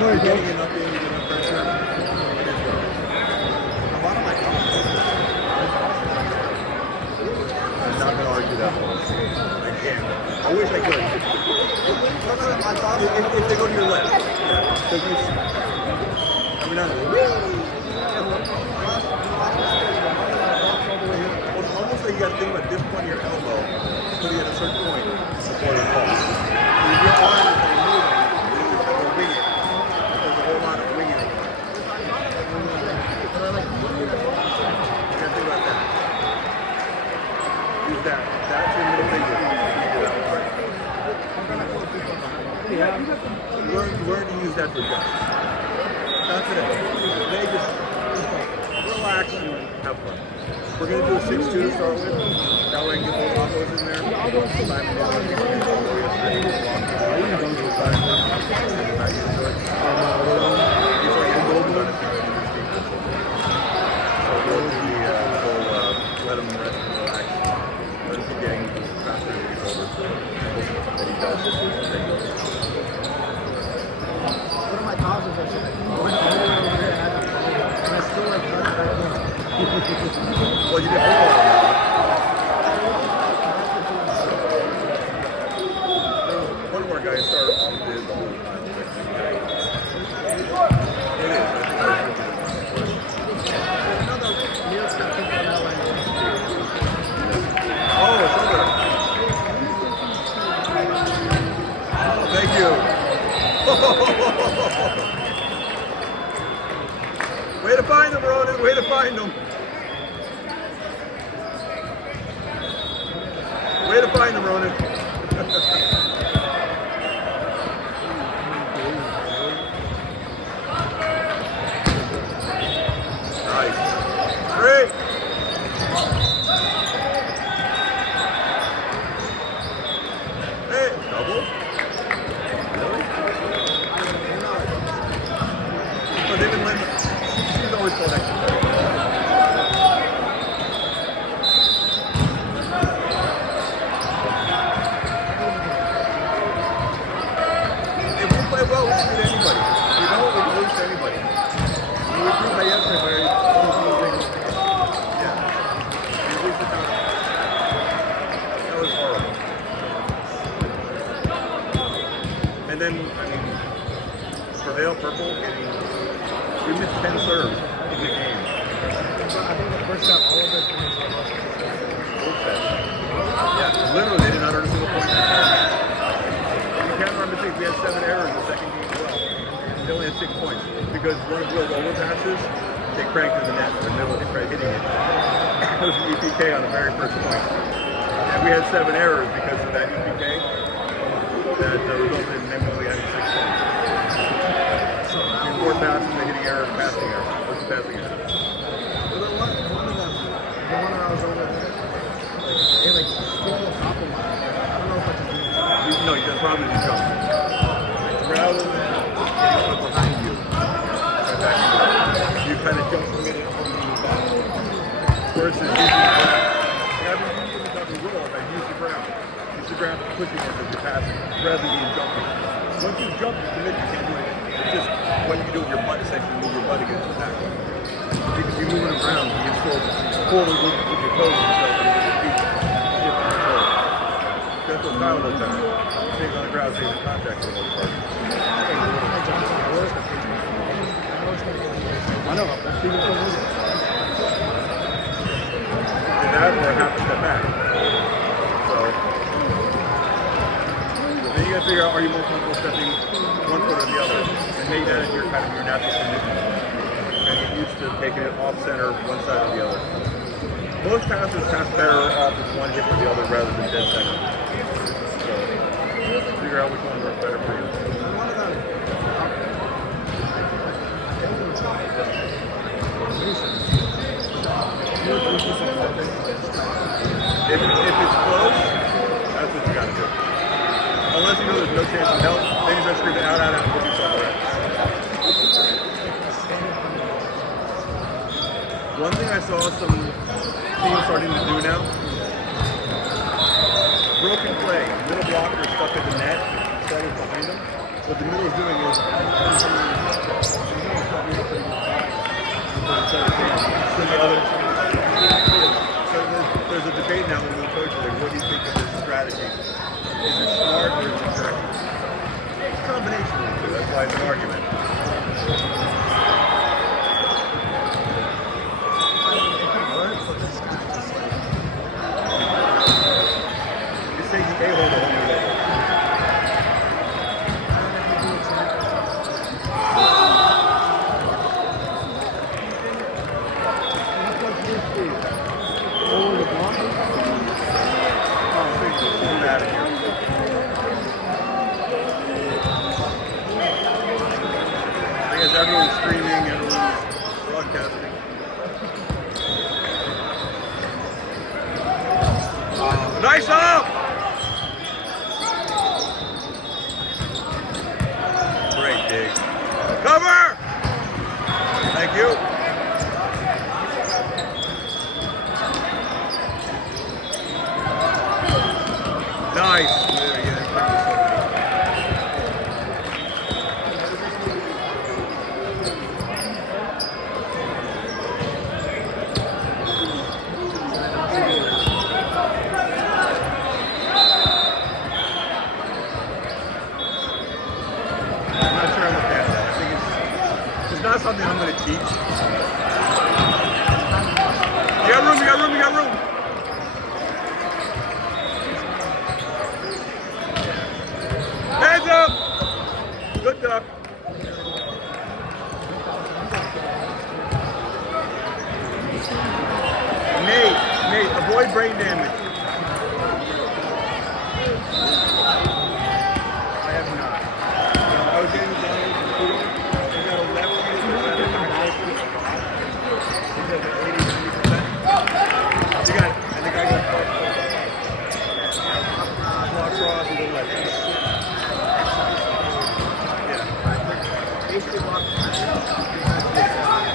You're getting enough in, you get enough pressure. It is what it is. A lot of my comments. I'm not going to argue that point. I can't. I wish I could. If they go to your left. Yeah. So you, I mean, it's almost like you got to think about this point of your elbow, putting it at a certain point before you fall. If your arm is like moving, you have to wing it. There's a whole lot of winging it. You got to think about that. Use that. That's your middle finger. Learn to use that for guts. That's it. They just relax and have fun. We're going to do a 6-2 to start with. That way I can get both combos in there. Let him rest and relax. Let him keep getting faster and over. That he does. One of my causes are shit. And I still like well, you did hold on. One more guy started off this the whole time. It is. Oh, shoulder. Thank you. Way to find them, Ronan. Way to find them. Way to find them, Ronan. Nice. Great. Hey, double. Really? But they've been letting. She's always called extra. Well, we can beat anybody. You know, we can lose to anybody. We proved that yesterday by yeah. We lose the time. That was horrible. And then, I mean, Prevail Purple getting, we missed 10 serves in the game. I think the first shot, all of it was yeah, literally, they did not earn a single point. You can't remember things. We had 7 errors in the second game as well. They only had 6 points because one of Will's overpasses, they cranked in the net in the middle. They tried hitting it. It was an EPK on the very first point, and we had 7 errors because of that EPK. That resulted in them only having 6 points. So, 4 passes, they hitting error, and passing error. What's the passing error? Well, the one that I was over there, they like still on top of mine. I don't know if I can do it. No, you just probably just jump. Rather than getting up behind you, you kind of jump from it and versus using the will, like use the ground. Use the ground for pushing it as you're passing, rather than jumping. Once you jump, you commit, you can't do anything. It's just what you do with your butt section, move your butt against the tackle. Because you're moving around, you can still forward with your toes and stuff, and your feet. That's what Kyle does that. Stays on the ground, stays in contact for the most part. I know. Did that or half a step back. So then you gotta figure out, are you more comfortable stepping one foot or the other? And make that your kind of your natural condition. And get used to taking it off center, one side or the other. Most passes pass better off with one hip or the other rather than dead center. So figure out which one works better for you. If it's close, that's what you gotta do. Unless you know there's no chance of help, then you just scream it out, and put yourself away. One thing I saw some teams starting to do now, broken play, middle blocker stuck in the net, starting behind them. So what the middle is doing is so there's a debate now among the coaches. Like, what do you think of this strategy? Is it smart or is it correct? It's a combination of the two. That's why it's an argument. It's taking a-hole to a whole new level. Because everyone's streaming, everyone's broadcasting. Nice up! Great dig. Cover! Thank you. Nice. There, yeah, I'm not sure I'm a fan of that. I think it's not something I'm going to teach. You got room, you got room, you got room. Hands up! Good duck. Nate, avoid brain damage. I have not. I was getting down with the food. I got a left You got it. I think I got block cross and go left.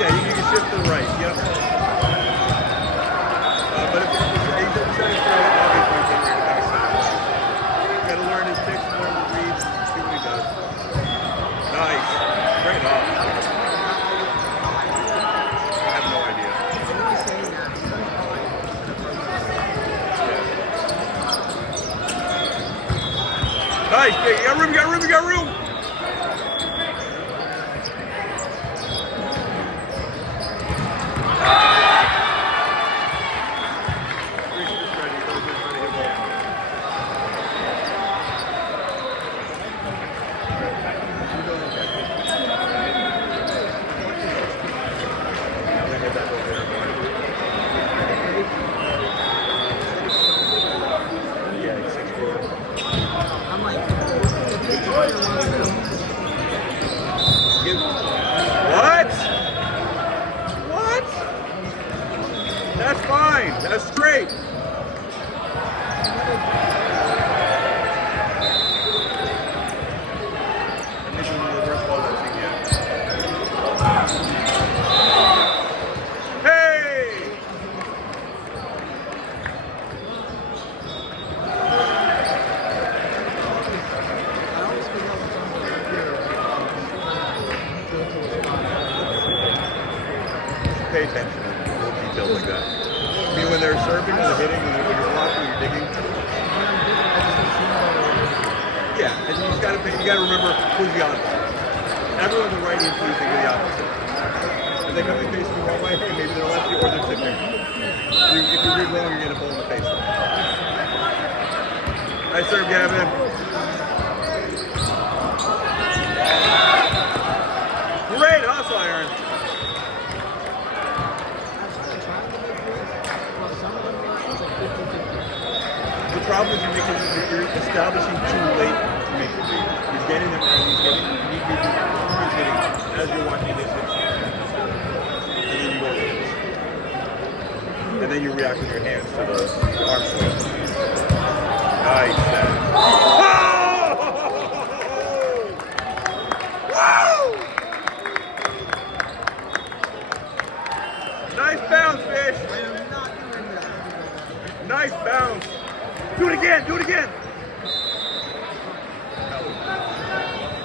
Yeah, you can shift to the right. Yep. But if he's trying to throw it, obviously he's going to the backside. You got to learn his picks, learn the reads, see what he does. Nice. Great off. I have no idea. Yeah. Nice. You got room, you got room, you got room. What? That's fine. That's straight. And this is one of the worst balls I've seen yet. Hey! Pay attention to little details like that. I mean, when they're serving, when they're hitting, when you're blocking, when you're digging. Yeah, and you just gotta remember who's the opposite. Everyone's a righty until you think of the opposite. If they come in facing the wrong way, hey, maybe they're lefty or they're sitting. If you read wrong, you're gonna pull in the face. Nice serve, Gavin. Great hustle, Aaron. The problem is you're establishing too late to make the read. He's getting them as he's hitting as you're watching his hits. And then you go with it. And then you react with your hands to the arm swing. Nice. Oh! Woo! Nice bounce, Fish. Nice bounce. Do it again. Do it again.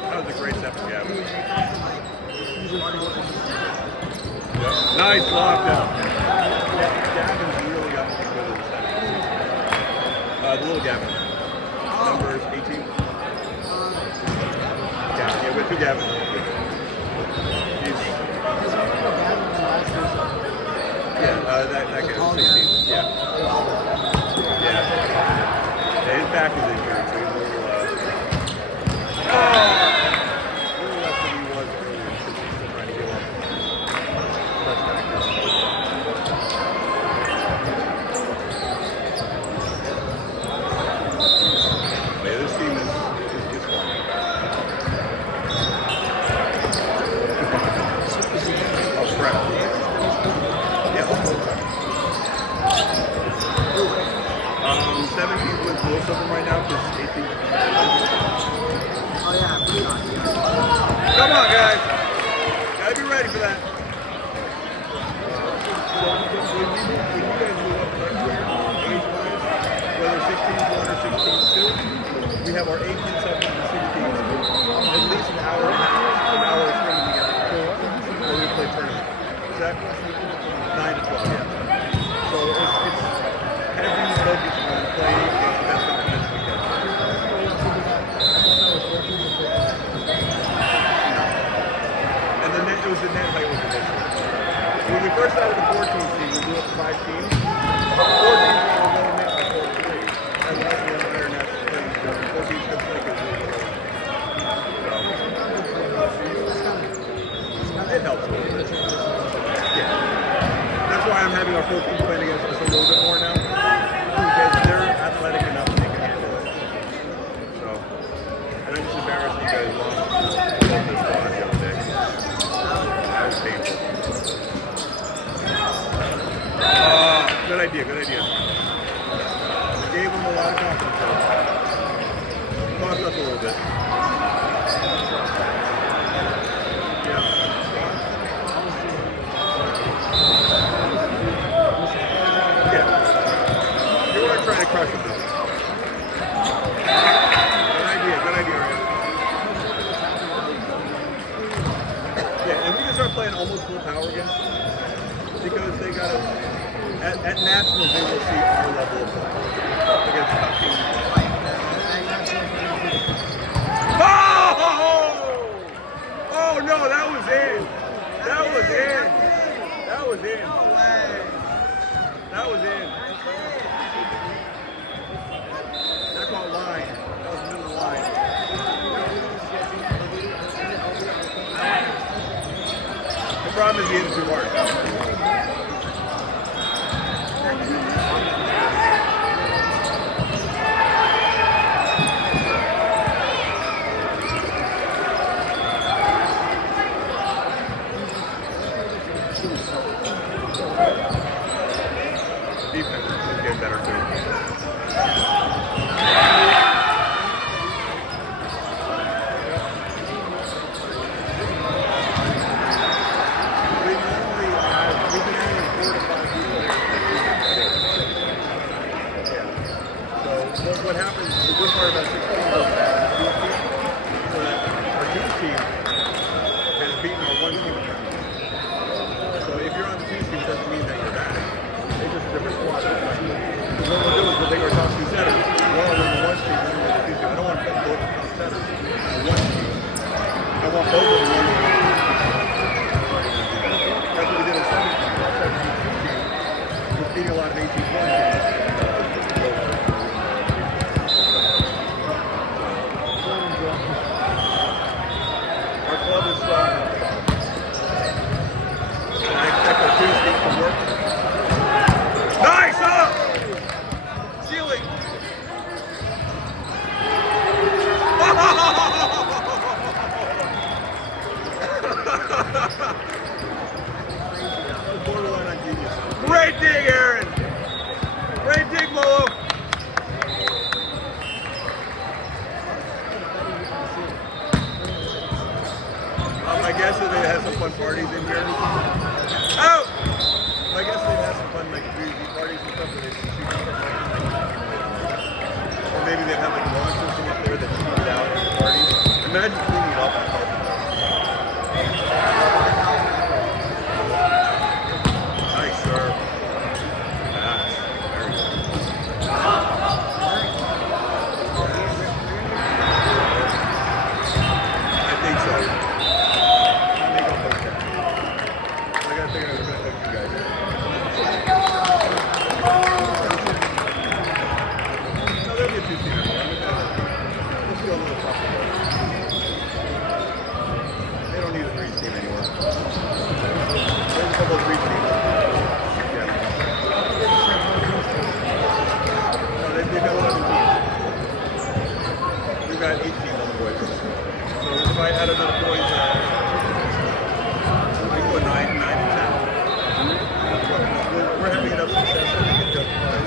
That was grade 7 Gavin. He's already working. Yep. Nice block down. Gavin's really got to be good at the little Gavin. Numbers 18. Yeah, with 2 Gavin. That guy was 16. Yeah. Yeah. His back is injured, so he's a little less than he was earlier since he's still trying to heal up. That's back now. But yeah, this team is fun. Oh, crap. 17th with most of them right now because 18th. Oh yeah, pretty hot. Come on, guys. Gotta be ready for that. So when you guys move up next year, age-wise, whether 16s 1 or 16s 2, we have our 18s, 17s, and 16s at least an hour and a half, an hour of training together before we play tournament. Is that 9 to 12? Yeah. So it's heavy focus on playing against the best opponents we can. And then it was the net height was the best. When we first started the 14 team, we blew up 5 teams. 4 teams were on one net by 4-3. And one of the higher nets playing each other. 4 teams could play good. So it helps a little bit. Yeah. That's why I'm having our 14 playing against us a little bit more now. Because they're athletic enough and they can handle it. So, and I'm just embarrassed that you guys lost both this squad the other day. That was painful. Good idea, good idea. Gave them a lot of confidence. Cost us a little bit. Yeah. You weren't trying to crush it, though. Good idea, Ryan. Yeah, and we can start playing almost full power again. Because they got at nationals, they will see our level of play against top teams. Oh, no, that was in. That was in. That was in. No way. That was in. That caught line. That was middle of the line. The problem is he hit it too hard. Defense is getting better too. We've been adding 4 to 5 people. So what happens, the good part about 16 goes back to the team, so that our 2 team has beaten our 1 team. So if you're on the 2 team, it doesn't mean that you're bad. It's just a different squad. Because what we'll do is we'll take our top 2 setters. Well, we're the 1 team, we're the 2 team. I don't want to play both top setters. The 1 team. I want both of them. That's what we did in 17. We're beating a lot of 18 points. Our club is strong. And I expect our 2 teams to work. Nice! Up! Ceiling! Borderline on genius. Great dig, Aaron! Great dig, Molo! I guess that they have some fun parties in here. Out! I guess they've had some fun like community parties and stuff where they shoot stuff around. Or maybe they've had like a lawn system up there that shoots out at the parties. Imagine cleaning it up. Nice serve. Pass. Very good. I think so. I think I'll post that. I gotta think I'm gonna coach you guys. No, they'll get 2 teams. Let's go a little tougher. They don't need a 3 team anymore. There's a couple of 3 teams. Yeah. No, they've got 11 teams. We've got 8 teams on the boys. So if I add another boys, I go 9 and 10. We're having enough success. I think it justifies.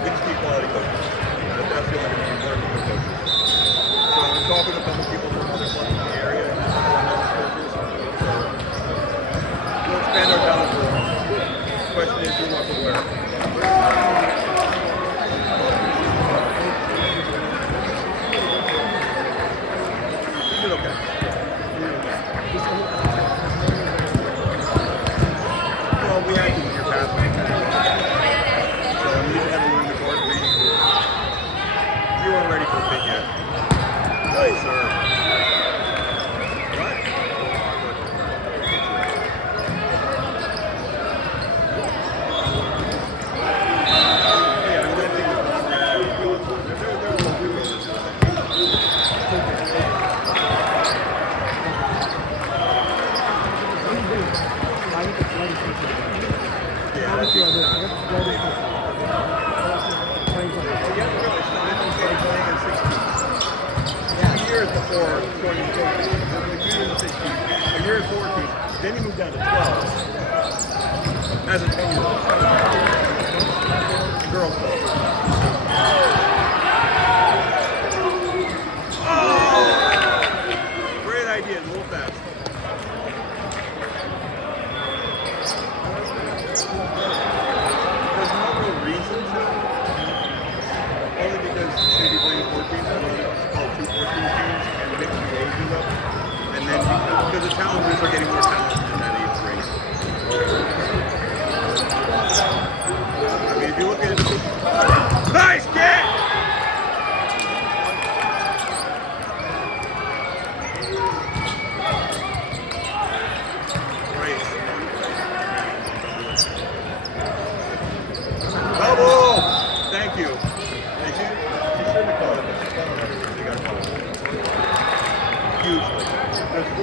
We just need quality coaches. That's the only thing we're working with coaches. So I'm talking to a couple people from other clubs in the area and other coaches. So we'll expand our talent pool. The question is, who wants to where? We did okay. Well, we had to in your past. So we didn't have room to court reading. You weren't ready for a bid yet. Nice, sir. What? Yeah, I mean, that thing was yeah, that's not. Oh, yeah, really. Steinman started playing at 16. 2 years before going to coaching. The junior was 16. A year at 14. Then he moved down to 12. As a 10-year-old. Girls club. Oh! Great idea. A little fast. There's no real reason to. Only because maybe playing 14s, I love it. Call 2 14 teams and mix the ages up. And then because the challengers are getting more talented in that age range. I mean, if you look at it, nice kick! Great. Double! Thank you. And she shouldn't have called it, but she called it everything. They got to call it. Hugely. There's 40%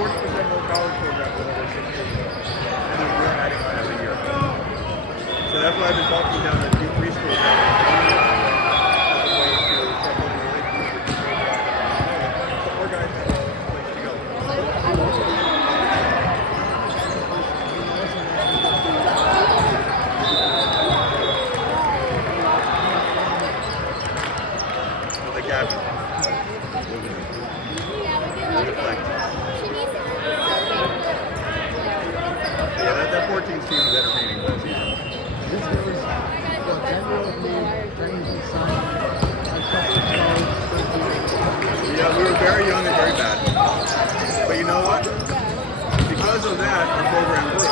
more college programs than over 6 years ago. And then we're adding on every year. So that's why I've been talking down to two preschools now as a way to start building relationships with people. So more guys have a place to go. So the captain. Yeah, that 14 team was entertaining last season. This was well, Denver with me, Denny's and Son, a couple of Yeah, we were very young and very bad. But you know what? Because of that, our program grew.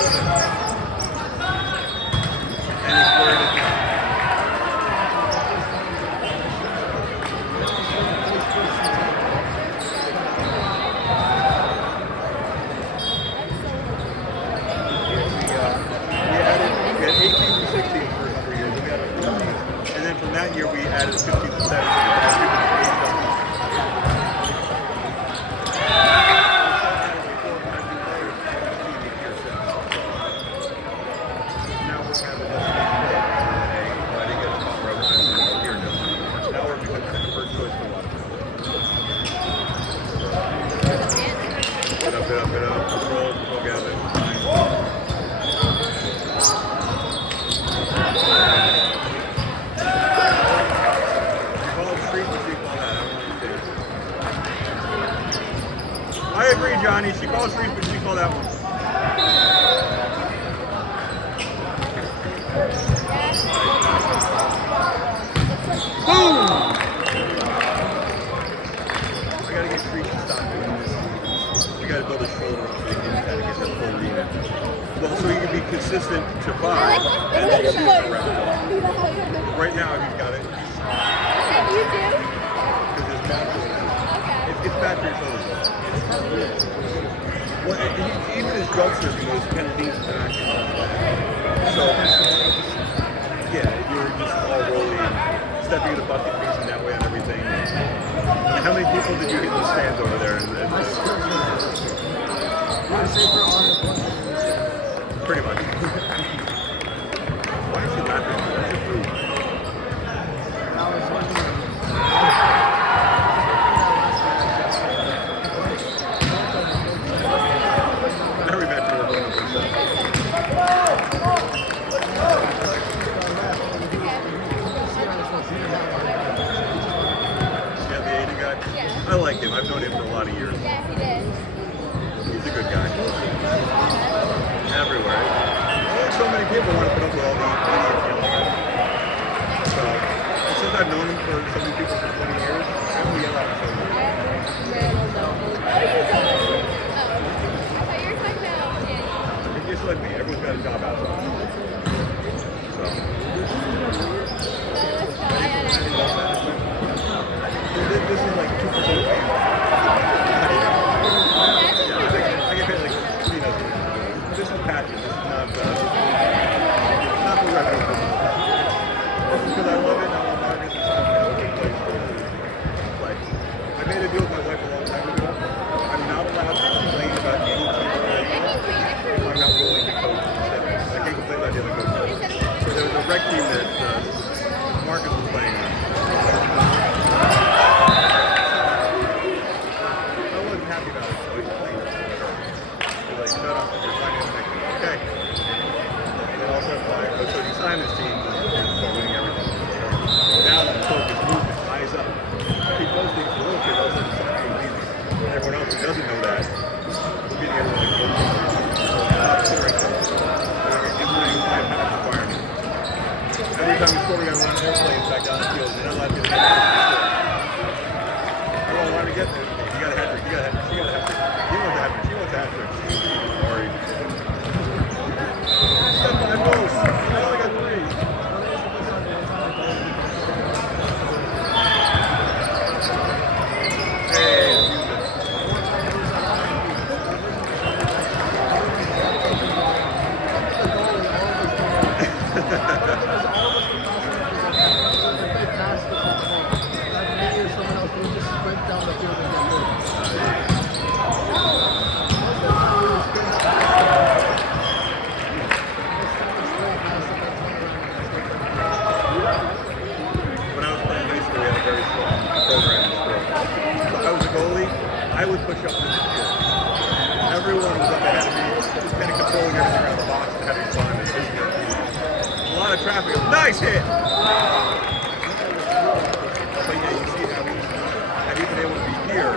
And it's where it is now. We had 18 to 16 the first 3 years. We had 14. And then from that year, we added 15 to 17. I agree, Johnny. She calls Reese, but she called that one. Boom! I gotta get Reese to stop doing this. We gotta got to build his shoulder up so he can kind of get that full lean in. Well, so he can be consistent to 5 and then shoot around 12. Right now he's got it. And you do? Because it's bad for his Okay. It's bad for your shoulders. Well, even his drug surfing was kind of leans back. So, yeah, you're just all rolling, stepping in the bucket, facing that way and everything. And how many people did you hit in the stands over there? Pretty much. Why is he laughing? That's a food. Every match we're going to Yeah, the 80 guy? Yeah. I like him. I've known him for a lot of years. Yeah, he did. He's a good guy. Everywhere. So many people want to put up with all the idiots yelling at him. So, since I've known him for so many people for 20 years, I don't yell at him so much. Oh, you don't? Oh. I thought you were talking about Danny. It's just like me. Everyone's got a job outside. So, So let's go. I got it. this is like 2% of fame. Yeah, I get paid like peanuts. This is passion. This is not for revenue. This is because I love it and I want markets and stuff. And I look at places like I made a deal with my wife a long time ago. I'm not allowed to complain about any team. I'm not willing to coach instead. I can't complain about the other coaches. So there was a rec team that Marcus was playing on. I wasn't happy about it, so he played it. He's like, shut up, you're fine in next week. Okay. And then also apply. So he signed this team and start winning everything. Now the focus movement, eyes up. Keep those things for little kids, those are the soccer leaders. Everyone else who doesn't know that, we're getting everyone to coach on the line. So top scoring coach. We're implementing high-pass environment. Every time we score, we got to run airplanes back down the field. We're not allowed to get the everyone wanted to get there. You got a hat trick. You got a hat trick. She got a hat trick. He wants a hat trick. She wants a hat trick. Sorry. Step by most. I only got 3. Hey, when I was playing high school, we had a very strong program in school. So I was a goalie. I would push up to the field. Everyone was up ahead of me, just kind of controlling everything around the box and having fun and pushing their feet. A lot of traffic. Nice hit! But yeah, you see how he's been able to be here.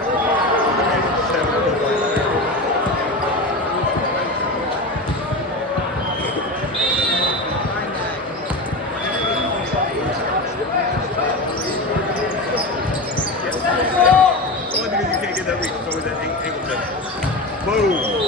Only because you can't get that reach. It's always that angle that boom.